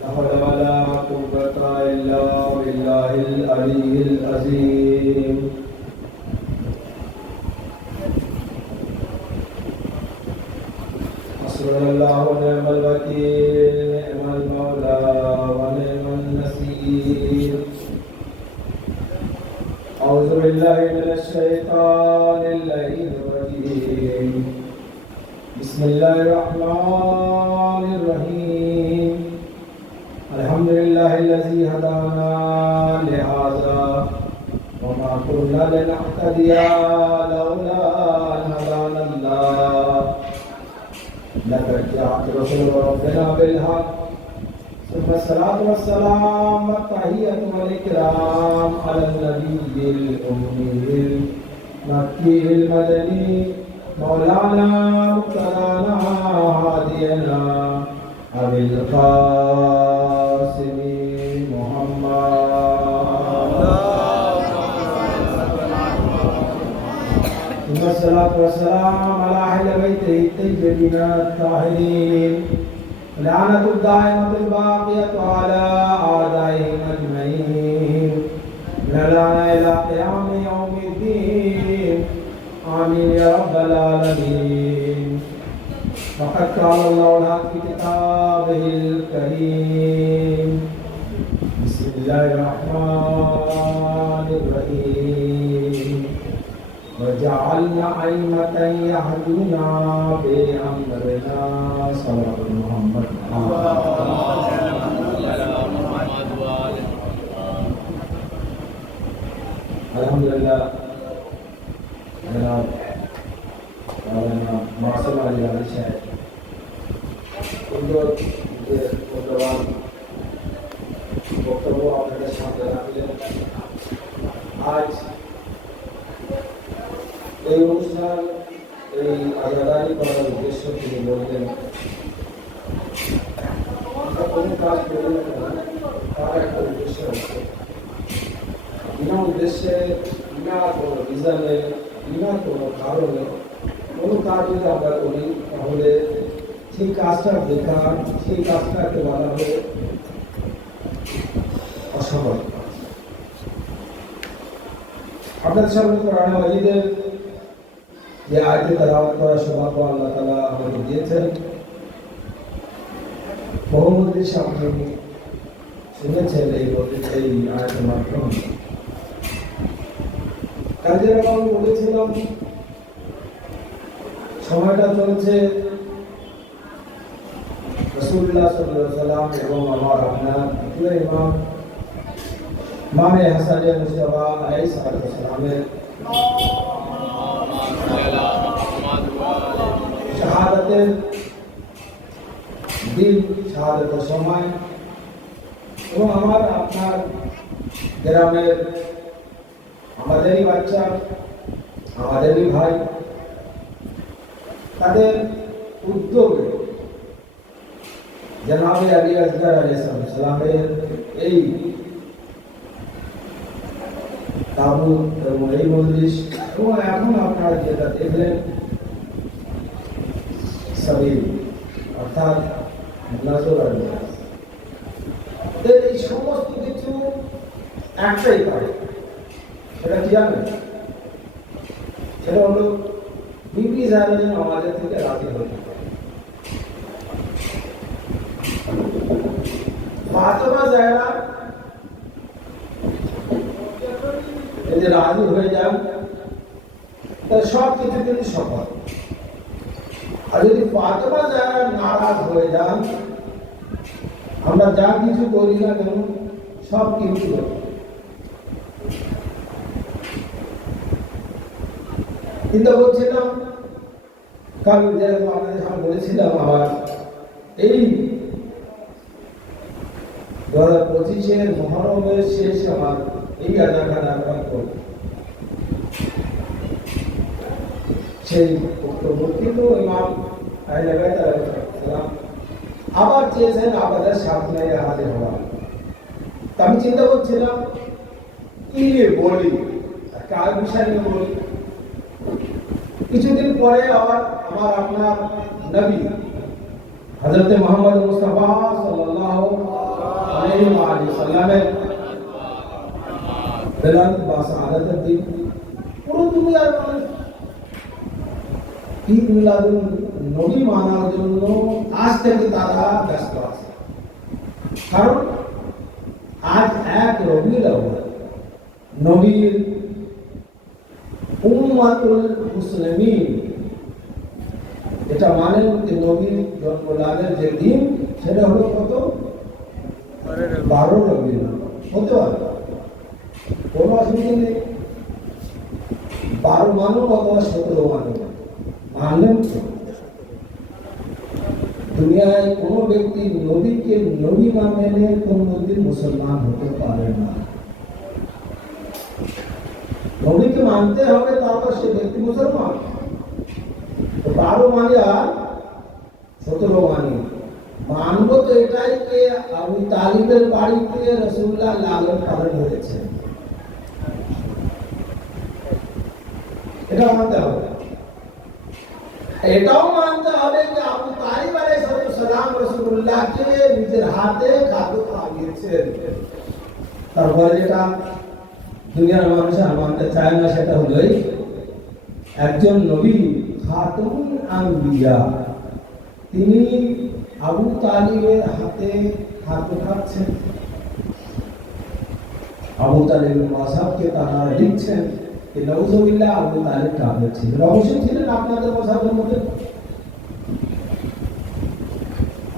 لا حول ولا قوة إلا بالله العلي العظيم. حسبنا الله ونعم الوكيل، نعم المولى ونعم النصير. أعوذ بالله من الشيطان اللعين الرجيم. بسم الله الرحمن الرحيم. الحمد لله الذي هدانا لهذا وما كنا لنهتدي لولا أن هدانا الله. لقد جاءت رسول ربنا بالحق، ثم الصلاة والسلام والتحية والإكرام على النبي الأمي المكي المدني مولانا مقتدانا هادينا أبي القاسم محمد. ثم الصلاة والسلام على أهل بيته الطيبين الطاهرين، لعنة الدائمة الباقية على أعدائهم أجمعين من الآن إلى قيام يوم الدين. آمين يا رب العالمين. فقد قال الله الحق في كتابه الكريم. بسم الله الرحمن الرحيم. وجعلنا أئمة يهدون بأمرنا. صلى محمد. Alhamdulillah. Masum Ali সাহেব সুন্দর যে মূল্যবান বক্তব্য আপনাদের সামনে রাখলেন। আজ এই অনুষ্ঠান এই আজাদারি করার উদ্দেশ্য তিনি বললেন, কোনো কাজ করলেন না, তার একটা উদ্দেশ্য আছে। বিনা উদ্দেশ্যে, বিনা কোনো রিজনে, বিনা কোনো কারণে কোনো কাজ যদি আমরা করি তাহলে সেই কাজটা বেকার, সেই কাজটাকে বলা হবে অসফল। আপনাদের সামনে কোরআন মাজিদের যে আয়াতে তেলাওয়াত করার সৌভাগ্য আল্লাহ তাআলা আমাদের দিয়েছেন, বহুমুদ্রিক সামনে শুনেছেন এই আয়াতের মাধ্যমে। কাজে আমি বলেছিলাম সময়টা চলছে রাসূলুল্লাহ সাল্লাল্লাহু আলাইহি ওয়াসাল্লাম এবং আমার আপনার দ্বিতীয় ইমাম ইমামে হাসানে মুস্তাফা আলাইহিস সালামের শাহাদাতের দিন, শাহাদাতের সময় এবং আমার আপনার গ্রামের আমাদেরই বাচ্চা, আমাদেরই ভাই, তাদের উদ্যোগে জনাবে আলী আসগর আলাইহিস সালামের এই তাবুত এবং এই মজলিস এবং এখন আপনারা যেটা দেখলেন সাবিল অর্থাৎ নজর এই সমস্ত কিছু একটাই করে। সেটা কি জানেন? সেটা হলো বিবি জাহারা যেন আমাদের থেকে রাজি হতে পারে। ফাতেমা জাহরা যদি রাজি হয়ে যান তাহলে সব কিছু কিন্তু সফল। আর যদি ফাতেমা জাহরা নারাজ হয়ে যান, আমরা যা কিছু করি না কেন সব কিছু চিন্তা করছিলাম। কাল যেরকম আপনাদের সামনে বলেছিলাম, আবার এই 2025 মহরমের শেষ আমার এই আজাখানা করব সেই বক্তব্য কিন্তু ইমাম আহলে বাইত আলাইহিসসালাম আবার চেয়েছেন আপনাদের সামনে হাজির হওয়া। আমি চিন্তা করছিলাম কি বলি, কার বিষয় নিয়ে বলি। কিছুদিন পরে আবার আমার আপনার নবী হযরত মুহাম্মদ মুস্তাফা সাল্লাল্লাহু আলাইহি ওয়াসাল্লামের বেলাল বা শাহাদাতের দিন পুরো দুনিয়ার মানুষ ঈদ মিলাদুন নবী মানার জন্য আজ থেকে তারা ব্যস্ত আছে। কারণ আজ 1 রবিউল আউয়াল, নবীর উম্মাতুল মুসলিমিন, এটা মানে যে নবীর জন্মলাভের যে দিন সেটা হলো কত? 12 রবিউল আউয়াল। হতে পারে কোনো অসুবিধা নেই, 12 মানুষ অথবা 17 মানুষ মানলেন তো। দুনিয়ায় কোনো ব্যক্তি নবীকে নবী না মেনে কোনদিন মুসলমান হতে পারে না। নবীকে মানতে হবে, তারপর সে ব্যক্তি মুসলমান। তো 12 মানে আর 17 মানে মানব তো এটাই যে আবু তালিবের বাড়িতে রাসূলুল্লাহ লালন পালন হয়েছে, এটা মানতে হবে। এটাও মানতে হবে যে আবু তালিব আলাইহিস সালাম রাসূলুল্লাহকে নিজের হাতে খাদ্য খাওয়িয়েছেন। তারপরে যেটা দুনিয়ার মানুষ আর মানতে চায় না সেটা হলো একজন নবী খাতামুল আম্বিয়া, তিনি আবু তালিবের হাতে খাদ্য খাচ্ছেন। আবু তালিবের মাযহাবকে তারা লিখছেন যে নাউযুবিল্লাহ আবু তালিব কাফের ছিলেন। অবশ্যই ছিলেন আপনাদের মাযহাবের মধ্যে।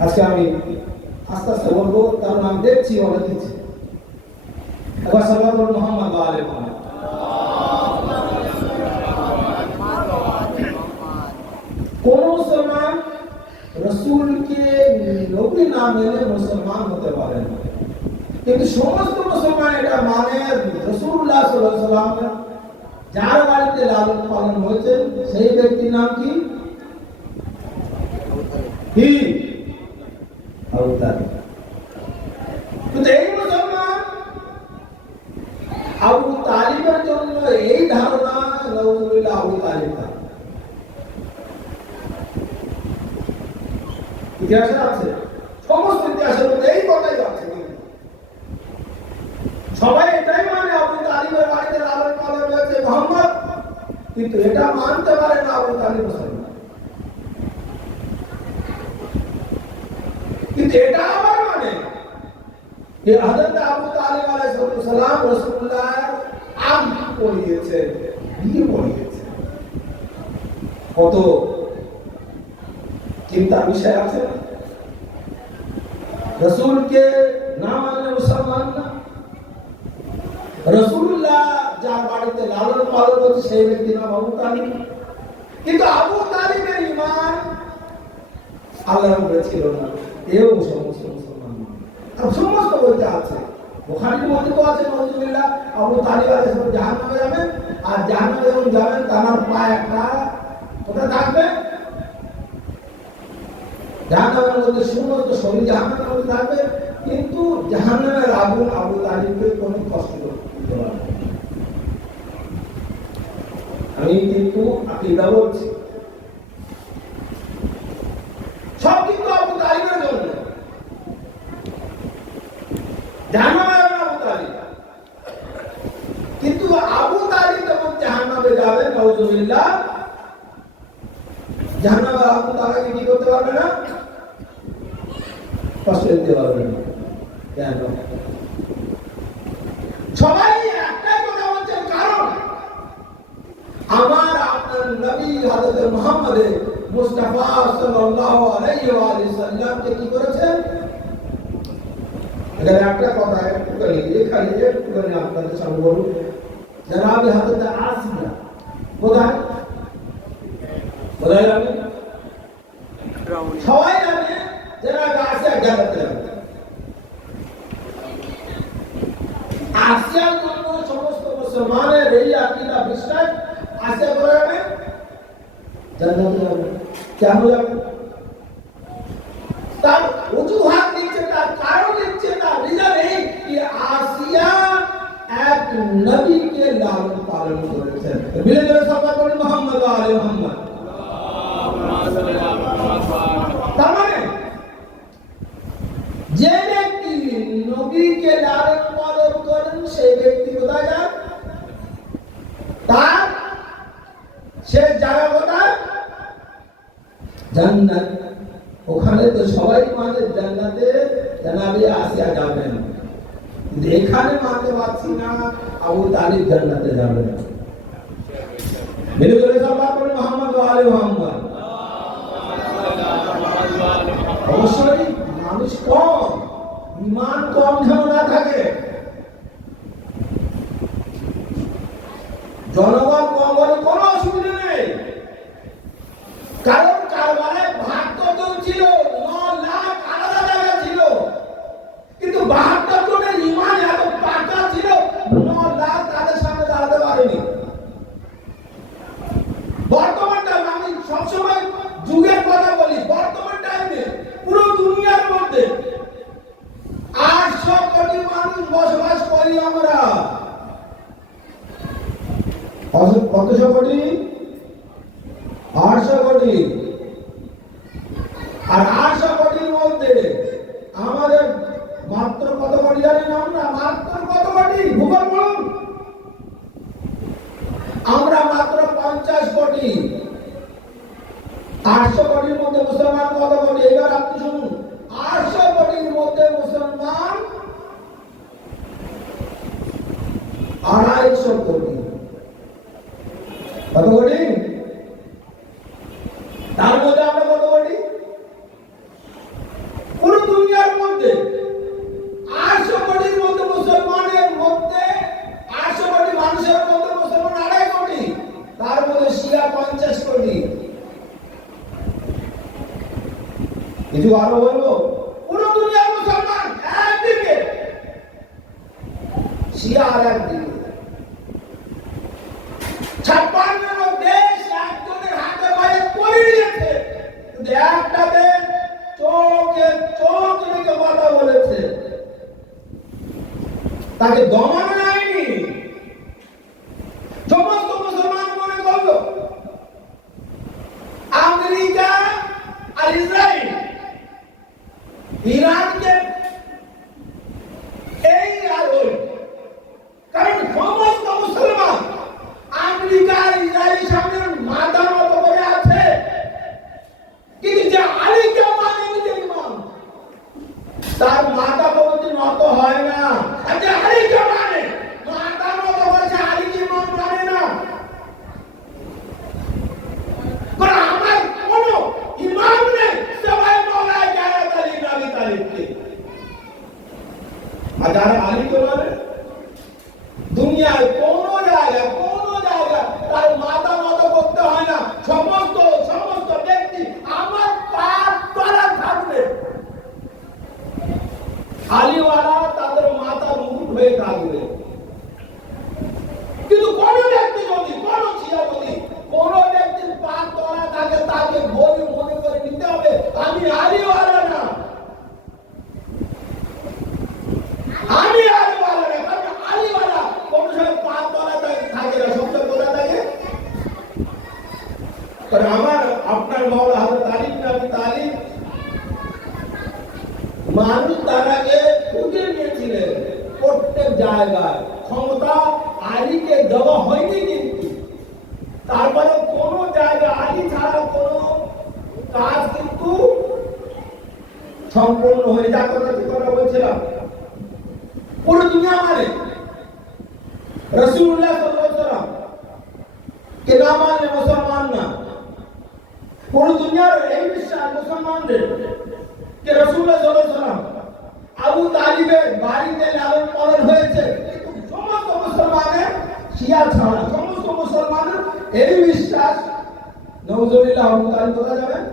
আজকে আমি আস্তে আস্তে বলবো, কারণ আমি দেখছি অনেক কিছু। একবার সাল্লাল্লাহু আলাইহি মুহাম্মদ ওয়া আলিহি মুহাম্মদ। কোন মুসলমান রাসূলকে নবী না মেনে মুসলমান হতে পারে না, কিন্তু সমস্ত মুসলমান এটা মানে রাসূলুল্লাহ সাল্লাল্লাহু আলাইহি ওয়াসাল্লাম যার বাড়িতে লালন পালন হয়েছে সেই ব্যক্তির নাম কি? আবু তালিব। কিন্তু এই মুসলমান আবু তালিবের জন্য এই ধারণা নাউযুবিল্লাহ আবু তালিব না। ইতিহাসে আছে, সমস্ত ইতিহাসের মধ্যে এই কথাই আছে। সবাই এটাই মানে আবু তালিবের বাড়িতে লালন পালন হয়েছে মুহাম্মদ, কিন্তু এটা মানতে পারে না আবু তালিব মুসলমান। কিন্তু এটা আবার মানে যে হযরত আবু তালিব আলাইহিস সালাম রাসূলুল্লাহ আম পড়িয়েছে, বিয়ে পড়িয়েছে। কত চিন্তার বিষয় আছে। রাসূলকে না মানলে মুসলমান না। রাসূলুল্লাহ যার বাড়িতে লালন পালন হচ্ছে সেই ব্যক্তি নাম আবু তালিব। কিন্তু আবু তালিবের ঈমান আল্লাহর উপরে ছিল না, এও সমস্ত মুসলমান না। আর সমস্ত বইতে আছে, বুখারীর মধ্যে তো আছে নাউযুবিল্লাহ আবু তালিব আলাইহিস সালাম জাহান্নামে যাবেন, আর জাহান্নামে যখন যাবেন তার পায়ে একটা কোথায় থাকবে? জাহান্নামের মধ্যে সমস্ত শরীর জাহান্নামের মধ্যে থাকবে, কিন্তু জাহান্নামের আগুন আবু তালিবকে কোনো কষ্ট দিতে পারবে না। আমি কিন্তু আকীদা বলছি, সব কিন্তু আবু তালিবের জন্য। জাহান্নামে যাবেন আবু তালিব, কিন্তু আবু তালিব যখন জাহান্নামে যাবে নাউযুবিল্লাহ, জাহান্নামের আগুন তাকে কি করতে পারবে না? কষ্ট দিতে পারবে না। কেন? সবাই একটাই কথা বলছেন, কারণ আমার আপনার নবী হযরত মুহাম্মদ মুস্তাফা সাল্লাল্লাহু আলাইহি ওয়া সাল্লামকে কি করেছেন? এখানে একটা কথা একটুখানি আপনাদের সামনে বলুন। জনাবে হযরত আসিয়া কোথায়? কোথায় যাবে? সবাই জানে জনাবে আসিয়া জান্নাতে যাবে। আসিয়ার জন্য সমস্ত মুসলমানের এই আকীদা বিশ্বাস, আসিয়া করে যাবে জান্নাতে যাবে। কেন যাবে? তার অজুহাত দিচ্ছে, তার কারণ দিচ্ছে, তার রিজন এই যে আসিয়া এক নবীকে লালন পালন করেছেন। মিলে ধরে সবাই বলি মুহাম্মদ ওয়া আলি মুহাম্মদ। তার মানে জান্নাত, ওখানে তো সবাই মানে জান্নাতে জানাবে আসিয়া যাবেন, কিন্তু এখানে মানতে পারছি না আবু তালিব জান্নাতে যাবে না। মেরে বলে সাল্লাল্লাহু আলাইহি মুহাম্মদ ওয়া আলি মুহাম্মদ। অবশ্যই মানুষ কম, ঈমান কম যেন না থাকে, জনগণ কম বলে কোনো অসুবিধা নেই। কারণ কারবালায় ভাগ কত ছিল, 9 লাখ আলাদা জায়গা ছিল, কিন্তু 72 জনের ঈমান এত পাকা ছিল 9 লাখ তাদের সামনে দাঁড়াতে পারেনি। বর্তমান টাইমে আমি সবসময় যুগের কথা বলি, বর্তমান টাইমে পুরো দুনিয়ার মধ্যে 800 কোটি মানুষ বসবাস করি আমরা। কতশো কোটি? 800 কোটি। আর 800 কোটির মধ্যে আমাদের মাত্র কত কোটি জানেন আমরা? মাত্র কত কোটি? ভূগোল বলুন। আমরা মাত্র 50 কোটি। 800 কোটির মধ্যে মুসলমান কত কোটি? এবার আপনি শুনুন, 800 কোটির মধ্যে মুসলমান 250 কোটি। কত কোটি? তার মধ্যে আমরা কত কোটি? পুরো দুনিয়ার মধ্যে 800 কোটির মধ্যে মুসলমানের মধ্যে 800 কোটি মানুষের মধ্যে মুসলমান 2.5 কোটি, তার মধ্যে শিয়া 50 কোটি। কিছু আরো বলবো? পুরো দুনিয়ার মুসলমান একদিকে, শিয়া আর একদিকে। 56 দেশ একজনের হাতে পায়ে পড়ে গিয়েছে, কিন্তু একটা দেশ চোখে চোখ রেখে কথা বলেছে, তাকে দমানো যায়নি। সমস্ত মুসলমান মনে করলো আমেরিকা আর ইসরায়েল ইরানকে এই আর ওই, কারণ সমস্ত মুসলমান আমেরিকা আর ইসরায়েলের সামনে মাথা নত করে আছে, কিন্তু যে আলীকে মানে নিজের ইমাম, তার মাথা কোনোদিন নত হয় না। আর যে আলীকে মানে মাথা নত করেছে, আলীকে ইমাম মানে না। কারণ আমার কোনো ইমাম নেই, সবাই মৌলানা জায়েদ আলী নবী তালিবকে। আর যারা আলীকে মানে দুনিয়ায় কোনো জায়গা তার মাথা নত করতে হয় না। সমস্ত ব্যক্তি আমার পাপ করা থাকবে, আলীওয়ালা তাদের মাথার মুকুট হয়ে থাকবে। কিন্তু কোন ব্যক্তি যদি, কোন শিয়া যদি কোন ব্যক্তির পাপ করা থাকে, তাকে বলি মনে করে নিতে হবে আমি আলীওয়ালা না, আমি আলীওয়ালা না। কারণ আলীওয়ালা কোন সময় পাপ করা থাকে না, সবসময় কোথা থাকে? কারণ আমার আপনার মাওলা হযরত আলী ইবনে আবি তালিব মানুষ তারাকে খুঁজে নিয়েছিলেন প্রত্যেক জায়গায়। ক্ষমতা আলীকে দেওয়া হয়নি, কিন্তু তারপরে কোন জায়গায় আলী ছাড়া কোন কাজ কিন্তু সম্পূর্ণ হয়ে যাওয়ার কথা বলছিলাম। পুরো দুনিয়া মানে রাসূলুল্লাহ সাল্লাল্লাহু আলাইহি ওয়াসাল্লাম কে না মানে মুসলমান না। পুরো দুনিয়ার এই বিশ্বাস মুসলমানদের কে রাসূলুল্লাহ সাল্লাল্লাহু আলাইহি ওয়াসাল্লাম আবু তালিবের বাড়িতে লালন পালন হয়েছে, কিন্তু সমস্ত মুসলমানের শিয়া ছাড়া সমস্ত মুসলমানের এই বিশ্বাস নওজুবিল্লাহ আবু তালিব কোথায় যাবেন?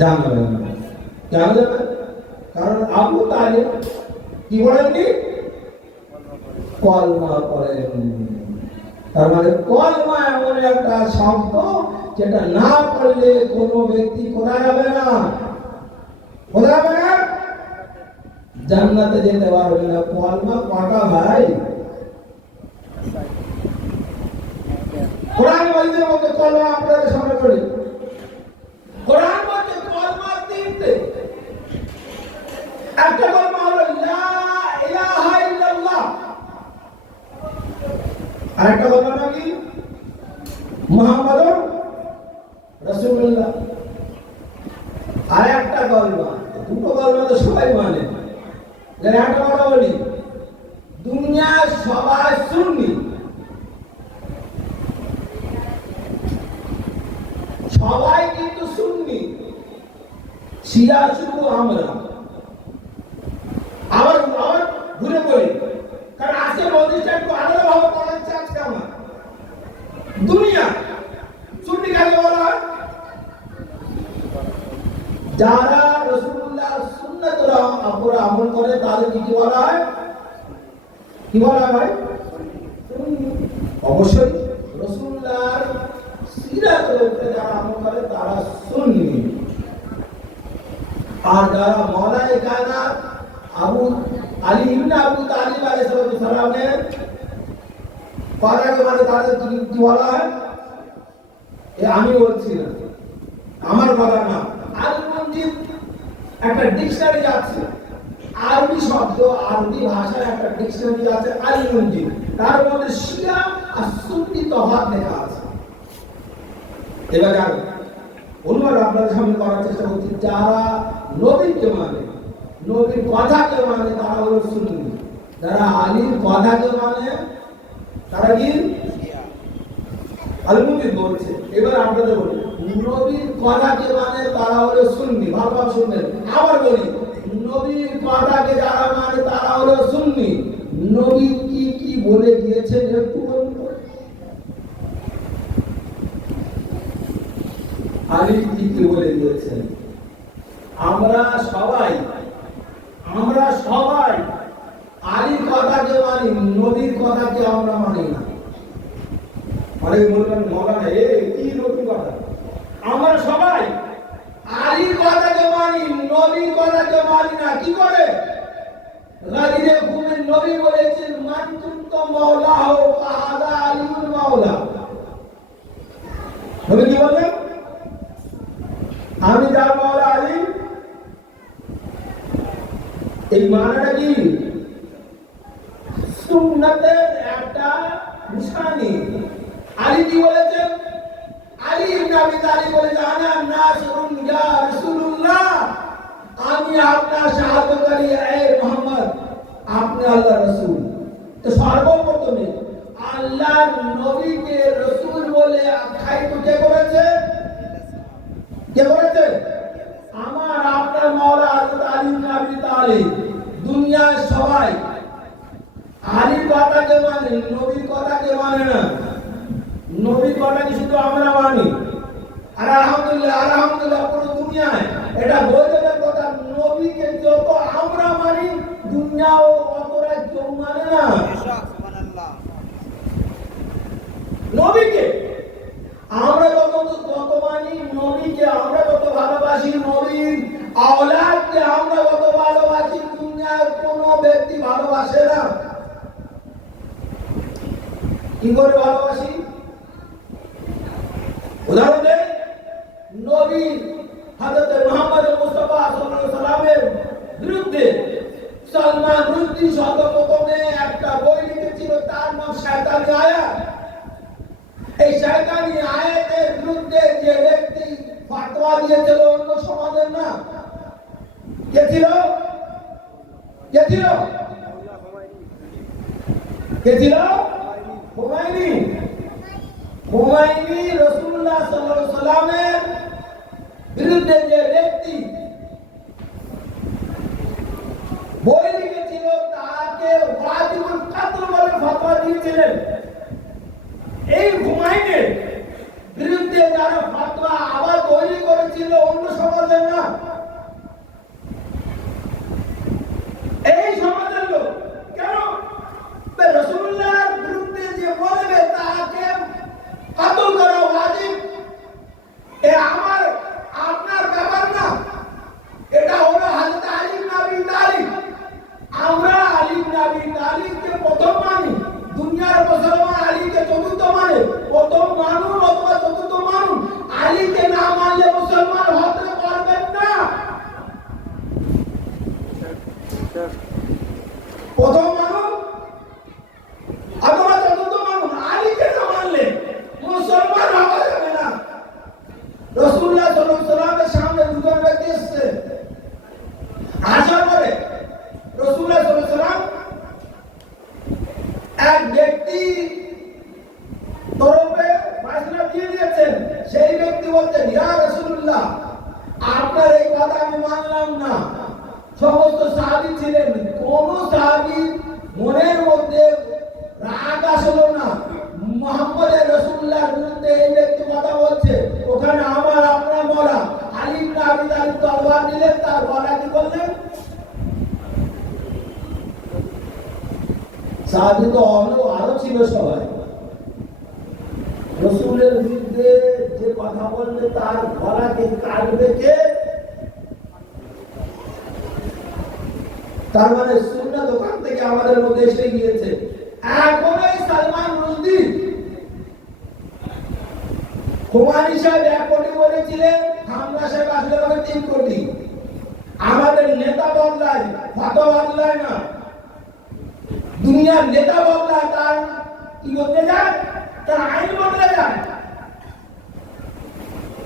জানবেন না। কেন যাবেন? কারণ আবু তালিব কি বলেননি? কলমা পড়েন। তার মানে কলমা এমন একটা শব্দ যেটা না পড়লে কোনো ব্যক্তি কোথায় যাবে না? কোথায় যাবে না? জান্নাতে যেতে পারবে না। কলমা পাকা ভাই। কোরআন বলতে মধ্যে কলমা আপনাদের সামনে পড়ি। কোরআন বলতে কলমা তিনটে। একটা কলমা হলো লা ইলাহা ইল্লাল্লাহ, আরেকটা কলমা কি? মুহাম্মাদুর রাসূলুল্লাহ। আর একটা কলমা, দুটো কলমা তো সবাই মানে, একটা কথা বলি, দুনিয়ার সবাই সুন্নি, সবাই কিন্তু সুন্নি, শিয়া শুধু আমরা। আবার ঘুরে বলি, কারণ আজকে মসজিদটা একটু আলাদা ভাবে পড়া হচ্ছে আজকে আমার। দুনিয়া সুন্নি কাকে বলা হয়? যারা রাসূলুল্লাহ সুন্নাতের উপর আমল করে তাদেরকে কি বলা হয়? কি বলা হয়? অবশ্যই রাসূলুল্লাহর সিরাতের উপরে যারা আমল করে তারা সুন্নি। আর যারা মাওলানা কায়নাত আবু আলী ইবনে আবু তালিব আলাইহিস সালামের কথাকে মানে তাদের কি বলা হয়? আমি বলছি না, আমার কথা না। আল মঞ্জিদ একটা ডিকশনারি আছে, আরবি শব্দ, আরবি ভাষার একটা ডিকশনারি আছে আল মঞ্জিদ, তার মধ্যে শিয়া আর সুন্নি তফাৎ লেখা আছে। এবার অনুবাদ আপনাদের সামনে করার চেষ্টা করছি। যারা নবীকে মানে, নবীর কথাকে মানে তারা হলো সুন্নি, যারা আলীর কথাকে মানে তারা কি? আল-মুনজির বলছে। এবার আপনাদের বলি, নবীর কথাকে মানে তারা হলো সুন্নি। ভালোভাবে শুনবেন। আবার বলি, নবীর কথাকে যারা মানে তারা হলো সুন্নি। নবী কি কি বলে গিয়েছেন একটু বলুন। আলী কি কি বলে গিয়েছেন? আমরা সবাই আলীর কথাকে মানি, নবীর কথাকে আমরা মানি না। অনেকে বলবেন মৌলানা কি নতুন কথা? আমরা সবাই আলীর কথাকে মানি, নবীর কথাকে মানি না। কি করে? গাদিরে ঘুমে নবী বলেছেন, মান কুনতুম মাওলাহু ফাহাদা আলিউল মাওলা। নবী কি বললেন? আমি যার মাওলা আলী। এই মানাটা কি? সুন্নাতের একটা নিশানি। আলী কি বলেছেন? আলী ইবনে আবি তালিব বলেছেন, আনা নাসরুন ইয়া রাসূলুল্লাহ, আমি আপনার সাহায্য করি এ মুহাম্মদ, আপনি আল্লাহর রাসূল। তো সর্বপ্রথমে আল্লাহর নবীকে রাসূল বলে আখ্যায়িত কে করেছে? কে করেছে? আমার আপনার মাওলা হযরত আলী ইবনে আবি তালিব। দুনিয়ার সবাই আলীর কথাকে মানে, নবীর কথাকে মানে না। নবীর কথাকে শুধু আমরা মানি। আর আলহামদুলিল্লাহ পুরো দুনিয়ায় এটা গৌরবের কথা, নবীকে যত আমরা মানি দুনিয়াও অতটা কেউ মানে না। নবীকে আমরা যত মানি, নবীকে আমরা যত ভালোবাসি, নবীর আওলাদকে আমরা যত ভালোবাসি, দুনিয়ার কোনো ব্যক্তি ভালোবাসে না। কি করে ভালোবাসি? উদাহরণ দেন, নবী হযরত মুহাম্মদ মুস্তাফা সাল্লাল্লাহু আলাইহি সাল্লামের বিরুদ্ধে সালমান রুশদি সর্বপ্রথমে একটা বই লিখেছিল, তার নাম শয়তানি আয়াত। এই শয়তানি আয়াতের বিরুদ্ধে যে ব্যক্তি ফতোয়া দিয়েছিল অন্য সমাজের না, কে ছিল? কে ছিল? কে ছিল? হুমায়ুনি রাসূলুল্লাহ সাল্লাল্লাহু আলাইহি সাল্লামের বিরুদ্ধে যে ব্যক্তি বই লিখেছিল তাকে ওয়াজিবুল কতল বলে ফতোয়া দিয়েছিলেন। এই হুমায়ুনের বিরুদ্ধে যারা ফতোয়া আবার তৈরি করেছিল অন্য সমাজের না, এই সমাজের লোক। কেন? রাসূলুল্লাহর বিরুদ্ধে যে বলবে তাকে কতল করা ওয়াজিব, এ আমার আপনার ব্যাপার না। এটা হলো হযরত আলী ইবনে আবি তালিব। আমরা আলী ইবনে আবি তালিবকে প্রথম মানি। দুনিয়ার মুসলমান আলীকে চতুর্থ মানে। প্রথম মানুষ অথবা চতুর্থ মানুষ আলীকে না সাহাবী ছিলেন, কোন সাহাবী মনের মধ্যে রাগ আসলো না মুহাম্মদ রাসূলুল্লাহর বিরুদ্ধে এই ব্যক্তি কথা বলছে, ওখানে আমার আপনার মরা আলী ইবনে আবি তালিব তলোয়ার নিলেন, তার গলা কি করলেন? সাহাবী তো আরো ছিল সবাই। রাসূলের বিরুদ্ধে যে কথা বলবে তার গলাকে কাটবে কে? তার মানে সুন্নাত দোকান থেকে আমাদের মধ্যে এসে গিয়েছে। এখন এই সালমান রুশদি হুমায়ুন সাহেব 1 কোটি বলেছিলেন, হামলা সাহেব আসলে হবে 3 কোটি। আমাদের নেতা বদলায়, ফতোয়া বদলায় না। দুনিয়ার নেতা বদলায়, তার কি বদলে যায়? তার আইন বদলে যায়।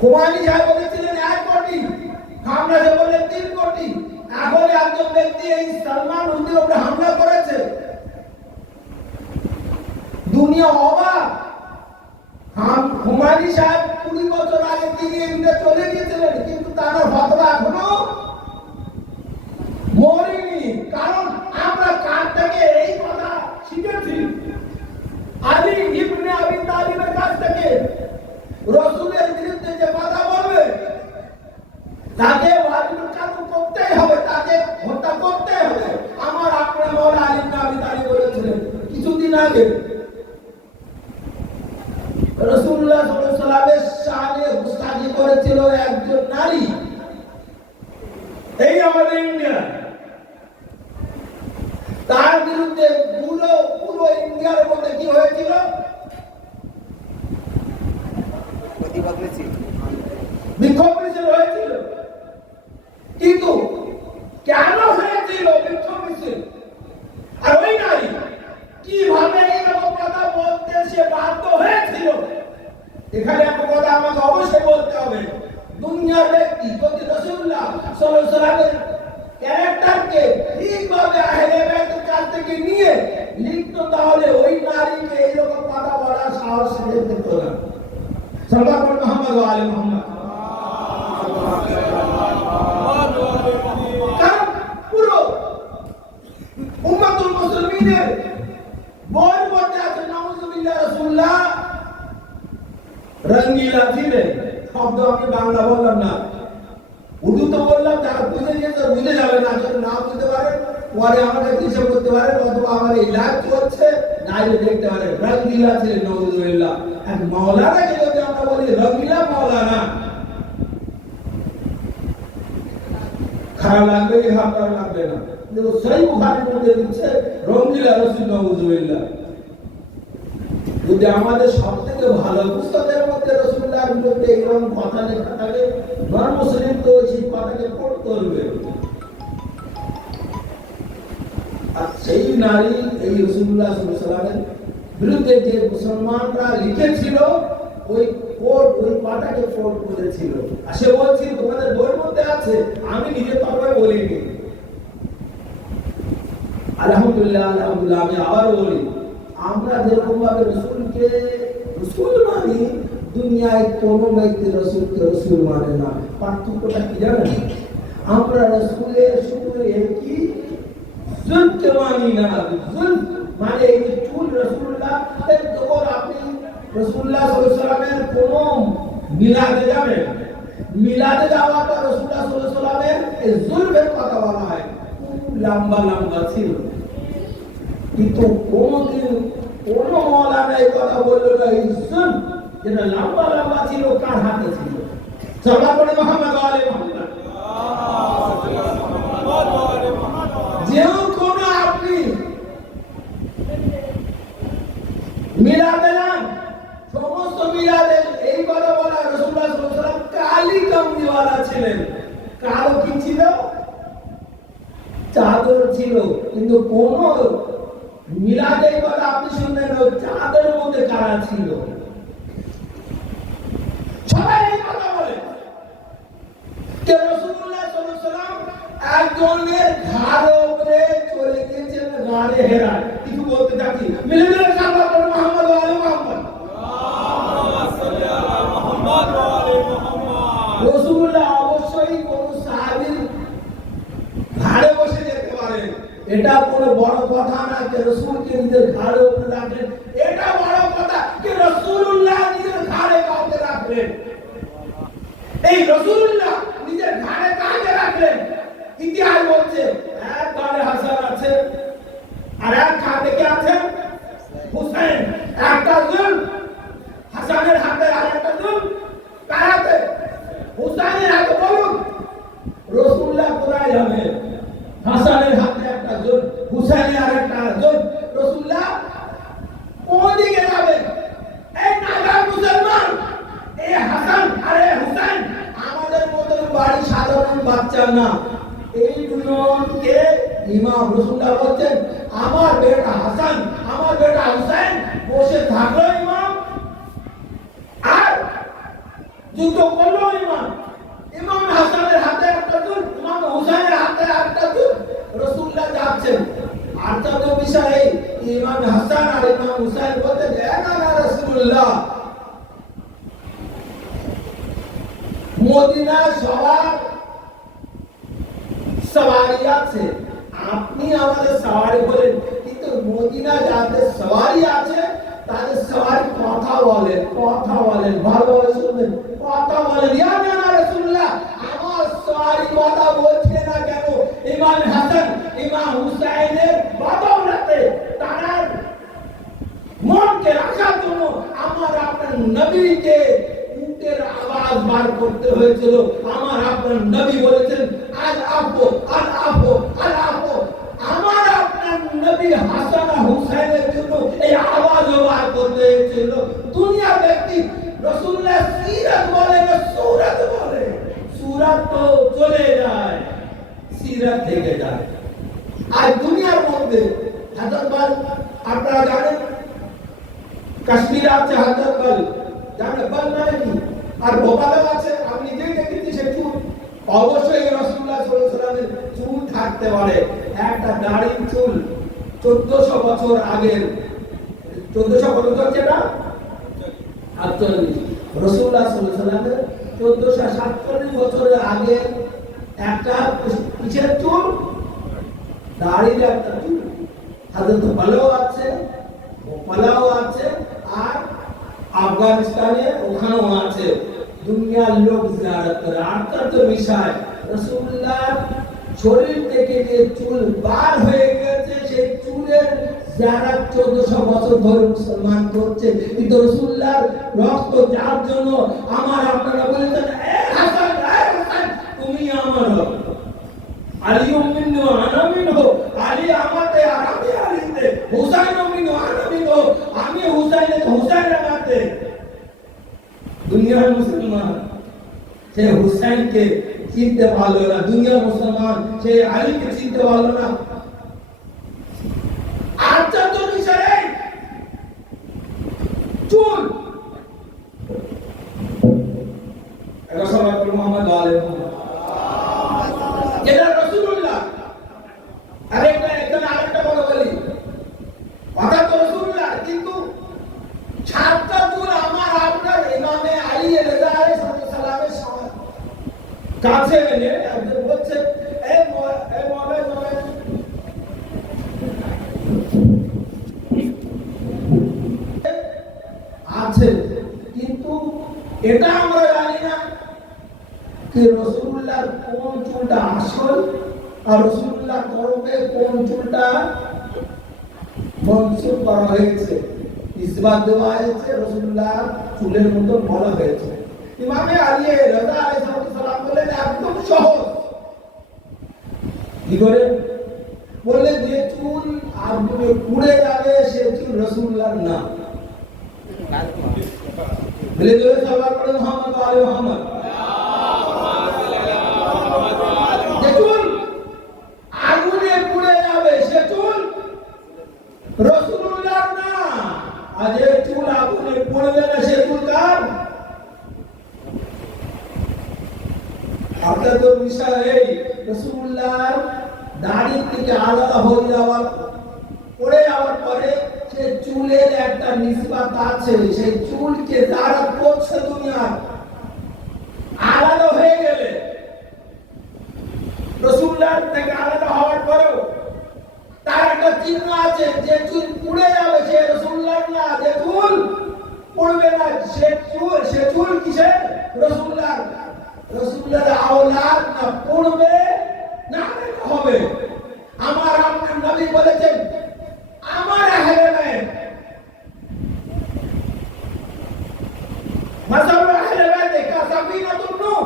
হুমায়ুন সাহেব বলেছিলেন 1 কোটি, হামলা সাহেব বললেন 3 কোটি। এখন একজন ব্যক্তি এই সালমান রুশদির উপরে হামলা করেছে, দুনিয়া অবাক। হুমায়ুন সাহেব 20 বছর আগে তিনি ইন্ডিয়া চলে গিয়েছিলেন, কিন্তু তার ফতোয়া এখনো মরেনি। কারণ আমরা কার থেকে এই কথা শিখেছি? আলী ইবনে আবি তালিবের কাছ থেকে। রাসূলের বিরুদ্ধে যে কথা বলবে তাকে ওয়াজিবুল কাতল করতেই হবে, তাকে হত্যা করতেই হবে। আমার আপনার মাওলা আলী ইবনে আবি তালিব বলেছিলেন কিছুদিন আগে, রাসূলুল্লাহ সাল্লাল্লাহু আলাইহি ওয়াসাল্লামের শানে গুস্তাখি করেছিল একজন নারী। এই আমাদের ইন্ডিয়া, তার বিরুদ্ধে পুরো ইন্ডিয়ার মধ্যে কি হয়েছিল? বিক্ষোভ মিছিল হয়েছিল। কিন্তু কেন হয়েছিল বিক্ষোভ মিছিল? আর ওই নারী কিভাবে এইরকম কথা বলতে সে বাধ্য হয়েছিল? এখানে একটা কথা আমাকে অবশ্যই বলতে হবে। দুনিয়ার ব্যক্তি যদি রাসূলুল্লাহ সাল্লাল্লাহু আলাইহি ওয়াসাল্লামের ক্যারেক্টারকে ঠিকভাবে আহলে বাইতের কাছ থেকে নিয়ে লিখতো, তাহলে ওই নারীকে এইরকম কথা বলার সাহস সে পেত না। সাল্লাল্লাহু আলাইহি মুহাম্মদ ওয়া আলি মুহাম্মদ। কারণ পুরো উম্মাতুল মুসলিমিনের বই মধ্যে আছে নাউযুবিল্লাহ রাসূলুল্লাহ রঙ্গিলা ছিলেন। শব্দ আমি বাংলা বললাম না, উর্দু তো বললাম, যারা বুঝে গিয়েছে বুঝে যাবে, না যদি না বুঝতে পারেন পরে আমাকে কিছু করতে পারেন, অথবা আমার এই লাইভ চলছে লাইভে দেখতে পারেন। রঙ্গিলা ছিলেন নাউযুবিল্লাহ। এক মাওলানাকে যদি আমরা বলি রঙ্গিলা মাওলানা, খারাপ লাগবে কি খারাপ লাগবে না? কিন্তু সহি বুখারীর মধ্যে লিখছে রঙ্গিলা রাসূল নাউযুবিল্লাহ। যদি আমাদের সবথেকে ভালো পুস্তকের মধ্যে রাসূলুল্লাহর বিরুদ্ধে এরকম কথা লেখা থাকে, নন মুসলিম তো সেই কথাকে কোট করবে। আর সেই নারী এই রাসূলুল্লাহ সাল্লাল্লাহু আলাইহি ওয়াসাল্লামের বিরুদ্ধে যে মুসলমানরা লিখেছিল, ওই কোট ওই কথাকে কোট করেছিল। আর সে বলছিল তোমাদের বইয়ের মধ্যে আছে, আমি নিজে তরবায় বলিনি। আলহামদুলিল্লাহ আলহামদুলিল্লাহ। আমি আবার বলি, আমরা যেরকম ভাবে রাসূলকে রাসূল মানি, দুনিয়ায় কোনো ব্যক্তি রাসূলকে রাসূল মানে না। পার্থক্যটা কি জানেন? আমরা রাসূলের শুধু একই জুলকে মানি না। জুল মানে এই যে চুল রাসূলুল্লাহ, যখন আপনি রাসূলুল্লাহ সাল্লাল্লাহু আলাইহি ওয়াসাল্লামের কোন মিলাদে যাবেন, মিলাদে যাওয়ার পর রাসূলুল্লাহ সাল্লাল্লাহু আলাইহি ওয়াসাল্লামের এই জুলফের কথা বলা হয়, খুব লম্বা লম্বা ছিল। কিন্তু কোনদিন কোন মাওলানা এই কথা বললো না, এই জুল যেটা লম্বা লম্বা ছিল কার হাতে ছিল? সাল্লাল্লাহু আলাইহি মুহাম্মদ ওয়া আলি মুহাম্মদ। যেও কোন আপনি মিলাদে যান, সমস্ত মিলাদে এই কথা বলা রাসূলুল্লাহ সাল্লাল্লাহু আলাইহি ওয়াসাল্লাম কালি কামলিওয়ালা ছিলেন। কালো কি ছিল? চাদর ছিল। কিন্তু কোন মিলাদে এই কথা আপনি শুনবেন চাদরের মধ্যে কারা ছিল? সবাই এই কথা বলে যে রাসূলুল্লাহ সাল্লাল্লাহু আলাইহি ওয়াসাল্লাম একজনের ঘাড়ের উপরে চলে গিয়েছেন, গাড়ে হেরা। কিছু বলতে চাচ্ছি, মিলে মিলে সাল্লাল্লাহু আলাইহি মুহাম্মদ ওয়া আলি মুহাম্মদ। আল্লাহুম্মা সাল্লি আলা মুহাম্মদ ওয়া আলি মুহাম্মদ। রাসূলুল্লাহ অবশ্যই কোন সাহাবীর ঘাড়ে বসে যেতে পারে এটা কোনো বড় কথা না যে রাসূলকে নিজের ঘাড়ের উপরে রাখলেন, এটা বড় কথা যে রাসূলুল্লাহ নিজের ঘাড়ে কাউকে রাখলেন। এই রাসূলুল্লাহ নিজের ঘাড়ে কাকে রাখলেন? ইতিহাস বলছে এক ঘাড়ে হাসান আছে আর এক ঘাড়ে কে আছে? হুসাইন। একটা জুল হাসানের হাতে আর একটা জুল কার হাতে? হুসাইনের হাতে। বলুন রাসূলুল্লাহ কোথায় যাবে? হাসানের হাতে একটা জুল, হুসাইনের আর একটা জুল। রাসূলুল্লাহ কোন দিকে যাবেন? এই নাগা মুসলমান, এই হাসান আর এই হুসাইন আমাদের মতো বাড়ি সাধারণ বাচ্চা না। এই দুজনকে ইমাম রাসূলুল্লাহ বলছেন আমার বেটা হাসান আমার বেটা হুসাইন বসে থাকলো ইমাম আর যুদ্ধ করলো ইমাম। ইমাম হাসানের হাতে একটা জুল, ইমাম হুসাইনের হাতে একটা জুল। রাসূলুল্লাহ যাচ্ছেন। আশ্চর্য বিষয় ইমাম হাসান আর ইমাম হুসাইন বলতে না রাসূলুল্লাহ মদিনা সবার সওয়ারি আছে, আপনি আমাদের সওয়ারি বলেন, কিন্তু মদিনা যাদের সওয়ারি আছে তাদের সওয়ারি কথা বলেন ভালোভাবে শুনবেন, কথা বলেন। ইয়া রাসূলুল্লাহ আমার সওয়ারি কথা বলছে না কেন? ইমাম হাসান ইমাম হুসাইনের বদৌলতে তারা মনকে রাখার জন্য আমার আপনার নবীকে উটের আওয়াজ বার করতে হয়েছিল। আমার আপনার নবী বলেছেন আল আফু আল আফু আল আফু। আমার আপনার নবী হাসান আর হুসাইনের জন্য এই আওয়াজ বার করতে হয়েছিল। দুনিয়া ব্যক্তি রাসূলুল্লাহ সিরাত বলে না সূরত বলে। সূরত তো চলে যায়, সিরাত থেকে যায়। আর দুনিয়ার মধ্যে হাজার বার আপনারা জানেন কাশ্মীর আছে হাজার বার, জানেন বল মানে কি? আর ভোপালে আছে আপনি নিজেই দেখেছি সে চুল। অবশ্যই রাসূলুল্লাহ সাল্লাল্লাহু আলাইহি ওয়াসাল্লামের চুল থাকতে পারে, একটা দাড়ির চুল 1400 বছর আগের। 1400 বছর হচ্ছে এটা 48। রাসূলুল্লাহ সাল্লাল্লাহু আলাইহি ওয়াসাল্লামের 1447 বছরের আগে একটা কিসের চুল? দাড়ির একটা চুল। হযরত বালাও আছে, ভোপালাও আছে আর আফগানিস্তানে ওখানেও আছে। দুনিয়ার লোক জিয়ারত করে। আশ্চর্য বিষয় রাসূলুল্লাহ শরীর থেকে যে চুল বার হয়ে গেছে সেই চুলের জিয়ারত 1400 বছর ধরে মুসলমান করছে, কিন্তু রাসূলুল্লাহর রক্ত যার জন্য আমার আপনারা বলেছেন এ হাসান এ হুসাইন তুমি আমার আলী মিন্নু আনা মিনহু, আলী আমাতে আর আমি আলীতে, হুসাইন মিন্নু আনা মিনহু, আমি হুসাইনে হুসাইন আমাতে। দুনিয়ার মুসলমান সে হুসাইনকে চিনতে পারলো না, দুনিয়ার মুসলমান সে আলীকে চিনতে পারলো না। আশ্চর্য বিষয় চুল। এটা সবাই মুহাম্মদ আলাইহি ওয়াসাল্লাম এটা রাসূলুল্লাহ। আরেকটা কথা বলি, কথা তো রাসূলুল্লাহ, কিন্তু ছাত্র চুল আমার আপনার ইমামে আলী রাযা আলাইহিস সালামের কাছে এনে একজন বলছে এ মওলানা আছে, কিন্তু এটা আমরা জানি না कि রাসূলুল্লাহর কোন চুলটা আসল আর রাসূলুল্লাহর তরফে কোন চুলটা মনসুব করা হয়েছে। ইসবাত দেওয়া হয়েছে রাসূলুল্লাহ চুলের মতো বলা হয়েছে। ইমামে আলী রাযা আলাইহিস সালাম বলেন একদম সহজ। কি করে বললে যে চুল আপনি পুড়ে যাবে সে চুল রাসূলুল্লাহর না। বলে জোরে সাল্লাল্লাহু আলাইহি মুহাম্মদ আলাইহি মুহাম্মদ। যে চুল আগুনে পুড়ে যাবে সে চুল রাসূলুল্লাহর না। আর যে চুল আগুনে পুড়বে না সে চুল কার? আপনার তো বিষয় এই রাসূলুল্লাহর দাড়ি থেকে আলাদা হয়ে যাওয়ার পড়ে যাওয়ার পরে সে চুলের একটা নিসবত আছে, সেই চুলকে যারা করছে দুনিয়ার আলাদা হয়ে গেলে রাসূলুল্লাহ থেকে আলাদা হওয়ার পরেও রাসূলের আওলাদ না পড়বে না হবে। আমার আপনার নবী বলেছেন আমার আহলে বাইত মাসাল আহলে বাইত কা সাবিনাতুন নূর,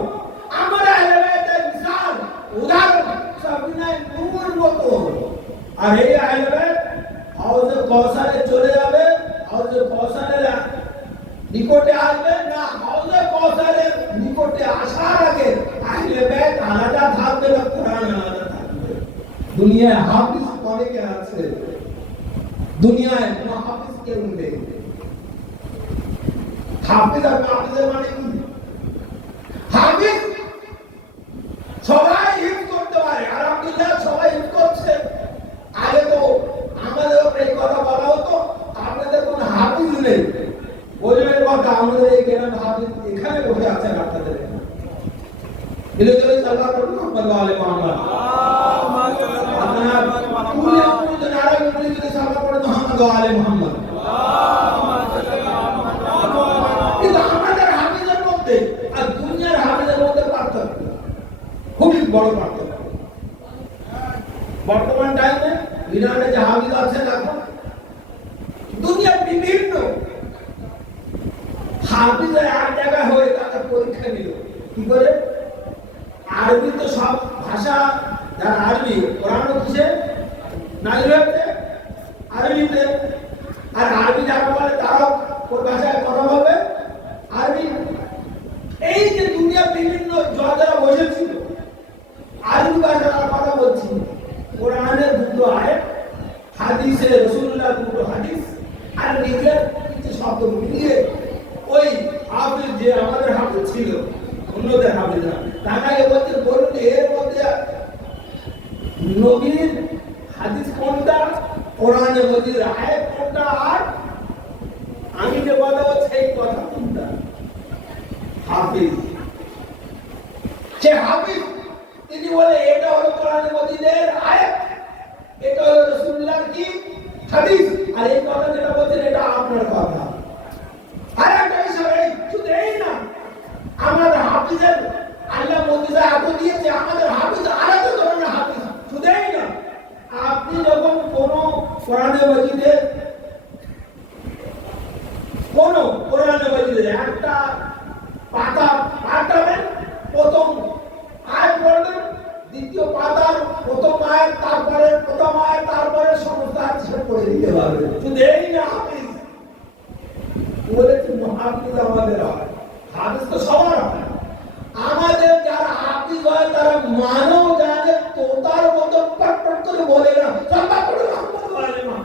আমার আহলে বাইতের মিসাল উদাহরণ সাবিনায়ে নূর মতো। আর এই আহলে বাইত হাউজে কাউসারে চলে যাবে, হাউজে কাউসারের নিকটে আসবে না, হাউজে কাউসারের নিকটে আসার আগে আহলে বাইত আলাদা থাকবে না, কোরআন আলাদা থাকবে। দুনিয়ায় হাফিজ অনেকে আছে, দুনিয়ায় কোনো হাফিজ কেউ নেই। হাফিজ আর হাফিজের মানে কি? হাফিজ সবাই হিফজ করতে পারে, আলহামদুলিল্লাহ সবাই হিফজ করছে। আগে তো আমাদের এই কথা বলা হতো আপনাদের কোনো হাফিজ নেই, বলবেন কথা আমাদের এই গ্রামে হাফিজ এখানে বসে আছেন আপনাদের এখানে। দিলে দিলে সাল্লাল্লাহু আলাইহি মুহাম্মদ আপনার পুরো পুরো নারায়ণ বলে দিলে সাল্লাল্লাহু আলাইহি মুহাম্মদ। কিন্তু আমাদের হাফিজের মধ্যে আর দুনিয়ার হাফিজের মধ্যে পার্থক্য খুবই বড় পার্থক্য। বর্তমান টাইমে ইরানে যে হাফিজ আছেন এখন দুনিয়ার বিভিন্ন হাফিজের এক জায়গায় হয়ে তাদের পরীক্ষা নিল কি করে। আরবি তো সব ভাষা যারা আরবি কোরআন কিসে নাইরাতে আরবিতে, আর আরবি যারা বলে তারাও কোন ভাষায় কথা বলবে আরবি। এই যে দুনিয়ার বিভিন্ন যারা বসেছিল আরবি ভাষায় কথা বলছি, কোরআনের দুটো আয়াত, হাদিসে রাসূলুল্লাহ দুটো হাদিস, আর নিজের কিছু শব্দ মিলিয়ে ওই হাফিজ যে আমাদের হাফিজ ছিল অন্যদের হাফিজ না, তাকে বলতে বলুন এর মধ্যে নবীর হাদিস কোনটা, কোরআনের মধ্যে আয়াত কোনটা, আর আমি যে কথা বলছি এই কথা কোনটা। হাফিজ সে হাফিজ তিনি বলে এটা হলো কোরআনের মজিদের আয়াত, এটা হলো রাসূলুল্লাহর কি হাদিস, আর এই কথা যেটা বলছেন এটা আপনার কথা। আর একটা বিষয় শুধু এই না, আমাদের হাফিজের আল্লাহ মুজিজা এত দিয়েছে, আমাদের হাফিজ আলাদা ধরনের হাফিজ। শুধু এই না, আপনি যখন কোন কোরআনের মজিদের একটা পাতা পাঠাবেন, প্রথম আয়াত পড়বেন, দ্বিতীয় পাতার প্রথম আয়াত, তারপরে প্রথম আয়াত, তারপরে সমস্ত আয়াত সে পড়ে দিতে পারবে। শুধু এই না হাফিজ বলেছেন, হাফিজ আমাদের হয়, হাফিজ তো সবার হয়। আমাদের যারা হাফিজ হয় তারা মানব জানে তোতার মতো পটপট করে বলে না, সবাই করে রহমত বলে না।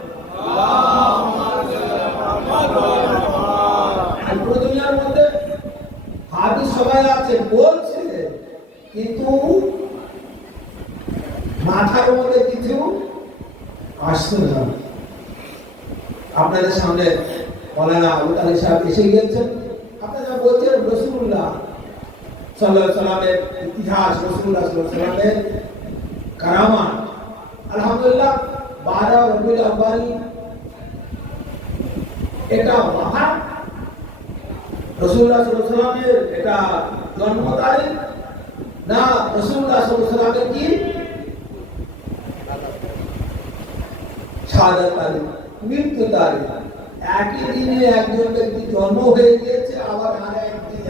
পুরো দুনিয়ার মধ্যে হাফিজ সবাই আছে বলছে, কিন্তু মাথার মধ্যে কিছু আসছে না। আপনাদের সামনে মাওলানা আবু তালিব সাহেব এসে গিয়েছেন, আপনারা বলছেন রাসূলুল্লাহ সাল্লাল্লাহু আলাইহি সাল্লামের ইতিহাস, রাসূলুল্লাহ সাল্লাল্লাহু আলাইহি সাল্লামের কারামা। আলহামদুলিল্লাহ 12 রবিউল আউয়াল এটা ওয়াফা, রাসূলুল্লাহ সাল্লাল্লাহু আলাইহি সাল্লামের এটা জন্ম তারিখ না, রাসূলুল্লাহ সাল্লাল্লাহু আলাইহি সাল্লামের কি শাহাদাত তারিখ, মৃত্যু তারিখ। একই দিনে একজন ব্যক্তি জন্ম হয়ে গিয়েছে, আবার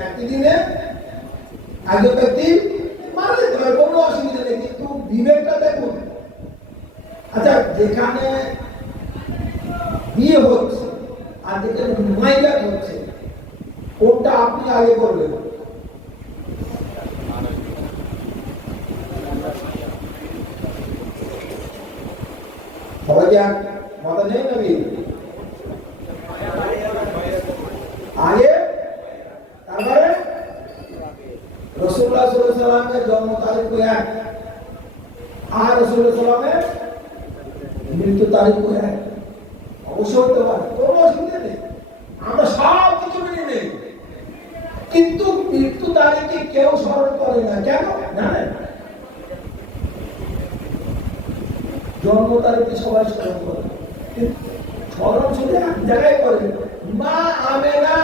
একই দিনে একজন ব্যক্তি মারা যেতে পারে, কোনো অসুবিধা নেই, কিন্তু বিবেকটা দেখুন। আচ্ছা, যেখানে বিয়ে হচ্ছে আর যেখানে মাইলাট হচ্ছে, কোনটা আপনি আগে করবেন? সবাইকে মাথা নেই নাকি? আগে, তারপরে রাসূলুল্লাহ সাল্লাল্লাহু আলাইহি সাল্লামের জন্ম তারিখ এক, আর রাসূলুল্লাহ সাল্লাল্লাহু আলাইহি সাল্লামের মৃত্যু তারিখ এক। অবশ্যই হতে পারে, কোনো অসুবিধা নেই, আমরা সব কিছু মেনে নেই, কিন্তু মৃত্যু তারিখে কেউ স্মরণ করে না। কেন জানেন? জন্ম তারিখে সবাই স্মরণ করে, স্মরণ শুধু এক জায়গায় করে, মা আমেনা